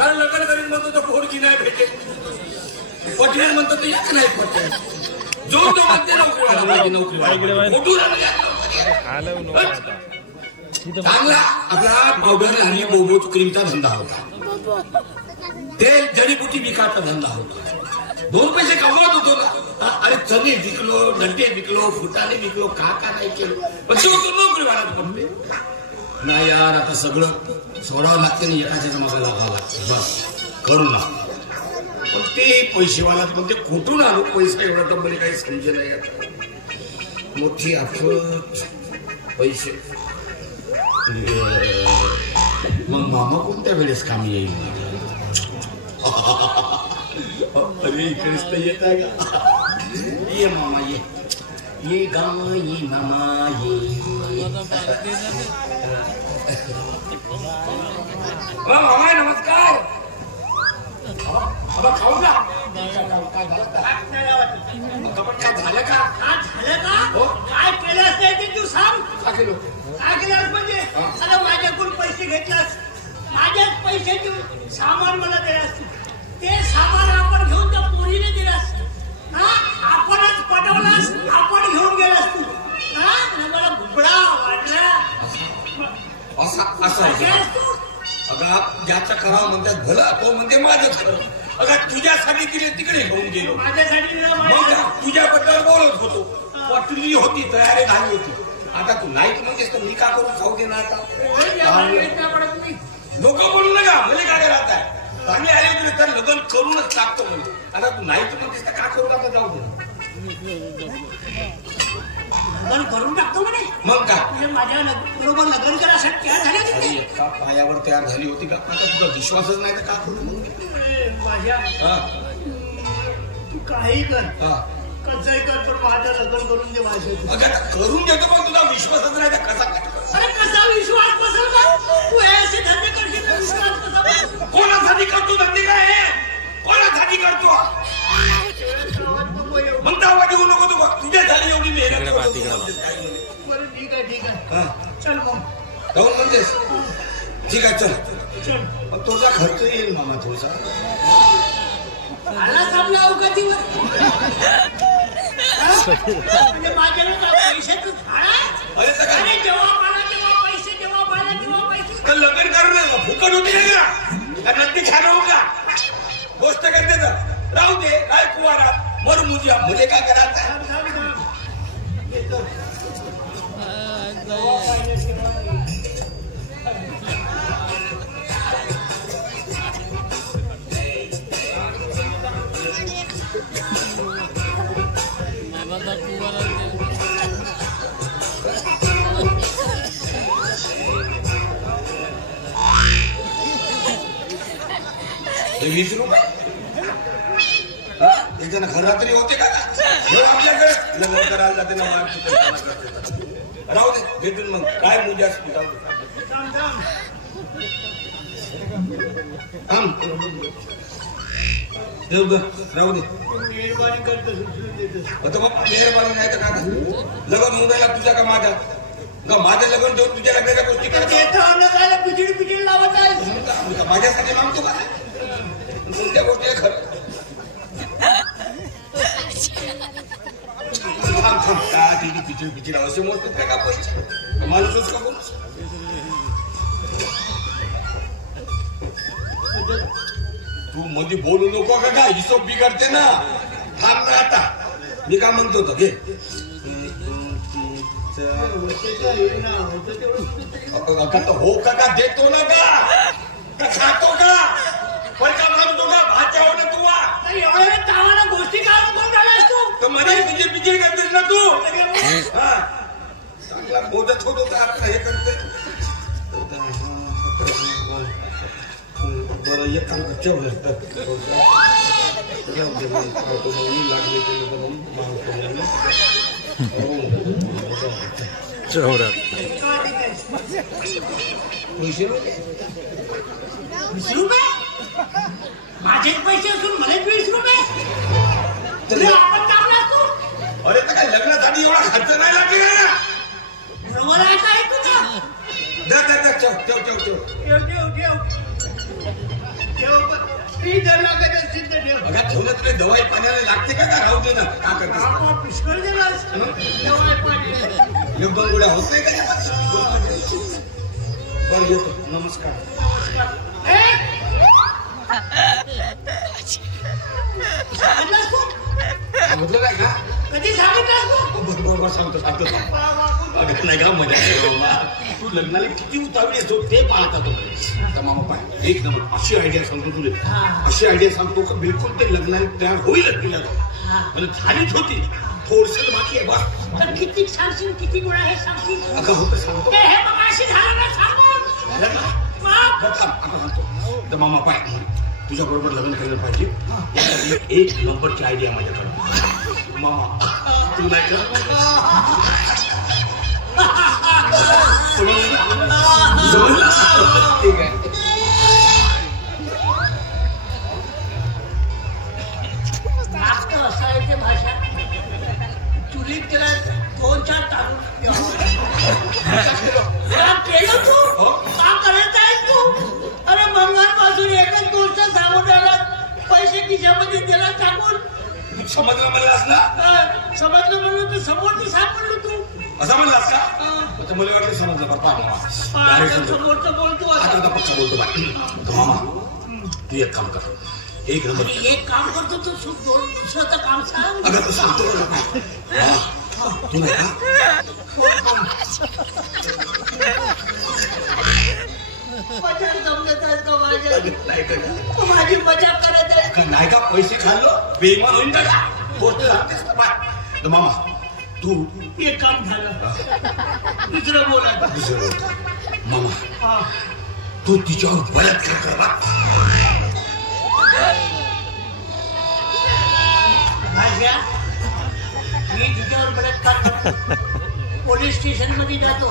कारण लग्न करीन म्हणतो तो पोरगी नाही भेटेल, पटेल म्हणतो तो एक नाही पटेल, जो तो म्हणते नोकरीवाला कुठून चांगला आपला पावडर आणि बोबोच क्रीमचा धंदा होता, तेल जडीबुटी विकायचा धंदा होता, 2 पैसे कमवत होतो ना. अरे चणे विकलो, नड्डे विकलो, फुटाणे विकलो, का नाही केलं, पण तो नोकरीवाला पडले ना. यार आता सगळं सोडावं लागतं आणि एकाच्या मागा लागावं लागतं, बस करू ना. पण ते पैसेवाला पण ते कुठून आलो पैसा एवढा, तर मला काही समजे नाही. आता मोठी आफत पैसे. मग मामा कोणत्या वेळेस कामी येईल? अरे इकडेच तर येत आहे का? ये मामा ये गामा ये मामा ये. मामा नमस्कार. खाऊ ना. काय झालं का? काय केलं असते ते तू सांग. काय केलं? काय केलं म्हणजे आता माझ्याकडून पैसे घेतलास, माझ्याच पैसे देऊन सामान मला दिलास, ते सामान आपण घेऊन त्या पोरीने दिलास, आपणच पटवलास, आपण घेऊन गेलास तू. मला भुपडा वाटला असं. अगं ज्याचं करावं म्हणतात भला, तो म्हणते माझं खरं. अगं तुझ्यासाठी तिने तिकडे घेऊन गेलो, माझ्यासाठी मग तुझ्याबद्दल बोलत होतो, पटली होती, तयारी झाली होती. आता तू नाहीच म्हणतेस तर मी का करून खाऊ दे ना. आता लोक बोलू नका म्हणजे काय राहत आहे, चांगले आले तुला तर लग्न करूनच टाकतो म्हणजे. आता तू नाहीच म्हणतेस तर का करू, आता जाऊ दे. लग्न करून टाकतो म्हणे. मग काय माझ्या बरोबर लग्न करायसाठी तयार झाले, एका पायावर तयार झाली होती का? आता तुझा विश्वासच नाही तर का करू मग? माझ्या तू काही कर, कसंही कर, पण माझं लग्न करून दे. माझं करून देतो पण तुझा विश्वासच नाही तर कसा? अरे कसा विश्वास बसेल का? तू असे धंदे करशील तर विश्वास कसा बसेल? कोणासाठी करतो धंदे? काय कोणासाठी करतो? म्हणता आवाज येऊ नको, तू तुझ्या झाली एवढी मेहनत. बरं ठीक आहे चल मग जाऊन म्हणतेस. ठीक आहे चल. चल तुझा खर्च येईल मामा थोडसा. आलाच आपल्या अवकातीवर म्हणजे माझ्याकडे पैशाचं झाड. अरे जेव्हा मला तेव्हा पैसे, जेव्हा मला तेव्हा पैसे. लग्न करून फुकट होती का? नक्की छान हो का? गोष्ट करते तर राहू दे. काय कुवारा मरू मुझ्या मुझे काय करायचं? ₹20 एक जण घरा तरी होते का? आपल्याकडे लग्न करायला जाते ना, राहू दे भेटून मग काय मुजा देऊ ग. राहू दे मेहरबानी करतो, मेहरबानी नाही तर का? लग्न मुंबईला तुझा का माझा? माझं लग्न ठेवून तुझ्या लग्नाच्या गोष्टी करतो. पिचिडी लावत आहे माझ्यासाठी मागतो का? तुमच्या गोष्टी खरं पिचिड असे मोजतात का? पैसे माणूसच का बोल. तू मध्ये बोलू नको का? हिशोब बिघडते ना. थांब ना आता. मी काय म्हणतो होतो घे. हो का? देतो ना का? खातो का? पण का म्हणतो का? भाच्या हो ना तू एवढ्या तावाला गोष्टी काय कोण झाल्यास तू? तर मध्ये तुझी पिचिडी करतेस ना तू. चांगला बोधत होतो का? आपलं हे करते. बरं एक काम कर, माझे पैसे असून मला ₹20 तरी आपण टाकला तू. अरे तर काय लग्नासाठी एवढा खर्च नाही लागेल ना. मला आहे तुझा. ठेव. ठेव ती जर लागत असतील तर ठेव. बघा ठेवलं तुला दवाई पाण्याला लागते का राहू दे ना. का करता पुष्कळ दिला दवाई पाणी गोळ्या होत नाही का. बरं येतो. नमस्कार. सांगितलं नाही का. कधी सांगितलं बरोबर सांगतो नाही का. मजा तू लग्नाला किती उतावळी येतो ते पाहता तो मामा पाय. एक नंबर अशी आयडिया सांगतो तुला. अशी आयडिया सांगतो का बिलकुल ते लग्नाला तयार होईलच तिला. म्हणजे झालीच होती. थोडस बाकी आहे बस. तर किती सांगशील किती गोळा हे सांगशील. अगं होतं सांगतो. हे मग अशी झालं ना सांगून आता सांगतो. तर मामा पाय तुझ्या बरोबर लग्न करायला पाहिजे. एक नंबरची आयडिया माझ्याकडे. मामा तू नाही का ठीक आहे. नाश्ता असायचे भाषा चुलीत त्याला 2-4 तारून केलं तू का करत आहे तू. अरे मंगळपासून एकच गोष्ट सांगून राहिला पैसे खिशामध्ये दिला टाकून. समजलं मला असला. समजलं म्हणून तर समोर तर सांगलो तू असं म्हणलास का. मला वाटलं समजलं बरं. समोरचं बोलतो आता पक्का बोलतो बाई. मामा तू एक काम कर. एक नंबर एक काम करतो तू दुसरं काम सांग. अगं तू सांगतो तू नाही मजा जमत आहे का माझ्या. नाही का माझी मजा करत आहे. नाही का पैसे खाल्लो बेईमान होईन का. गोष्ट सांगतेस ना बाय. मामा तू एक काम झालं दुसरं बोला. दुसरं बोलतो. मामा तू तिच्यावर बलात्कार कर. भाषा मी तिच्यावर बलात्कार करतो. पोलीस स्टेशन मध्ये जातो.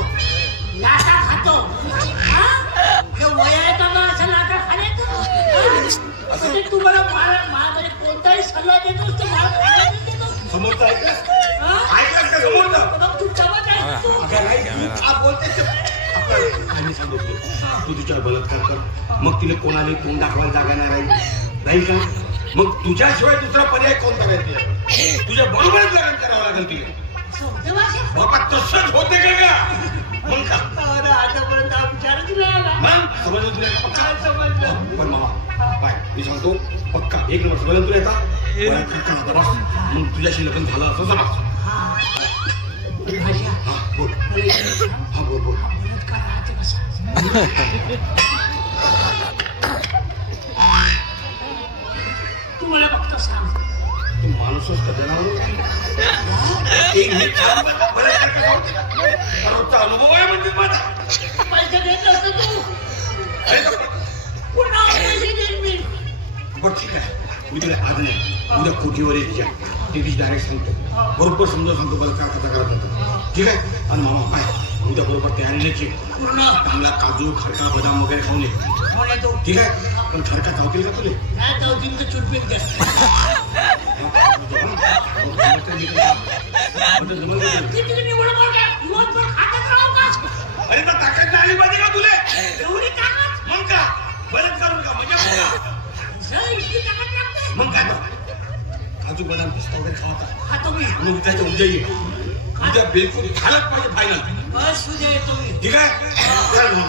लाटा खातो. वय आहे का बा असं लाटा खाण्याचं. तू मला माझ्याकडे कोणताही सल्ला देतोस तर मला खायला देतो. समोरचा ऐकलास का समोरचा. मग तू चमच आहे तू तिच्यावर बलात्कार कर. मग तिला कोणाला तोंड दाखवायला जागा नाही का. मग तुझ्याशिवाय दुसरा पर्याय कोणता काय. तुझ्या बरोबरच लग्न करावं लागेल तिला. बाबा तसंच होते का. मग का आतापर्यंत हा विचारच नाही आला. मग समजलं तुला पक्का. समजलं पण मामा बाय मी सांगतो पक्का एक नंबर समजलं तुला येतात. बस मग तुझ्याशी लग्न झालं असं समज. हा बोल. हा बोल बोल. तू मला फक्त सांग तू माणूसच का जनावर. अनुभव आहे म्हणजे माझा. पैसे देत असतो तू पुन्हा पैसे देईन मी. बरं ठीक आहे. मी तुला आज नाही उद्या कोठीवर येत ते दिवशी डायरेक्ट सांगतो. बरोबर समजा सांगतो बलात्कार कसा करत होतो. ठीक आहे. आणि मामा पाय उद्या बरोबर तयारीने पूर्ण चांगला काजू खडका बदाम वगैरे खाऊन ये. ठीक आहे. पण खडका चावतील का तुले. नाही चावतील तर चुटपीत द्या. अरे तर ताकद आली पाहिजे का तुले. एवढी ताकद मग का बलात्कार का म्हणजे मग काय काजू बदाम पिस्ता वगैरे खावा. खातो मी. मग त्याच्या उद्या ये. उद्या बिलकुल झालंच पाहिजे फायनल. बस उद्या येतो मी. ठीक आहे. चल मग.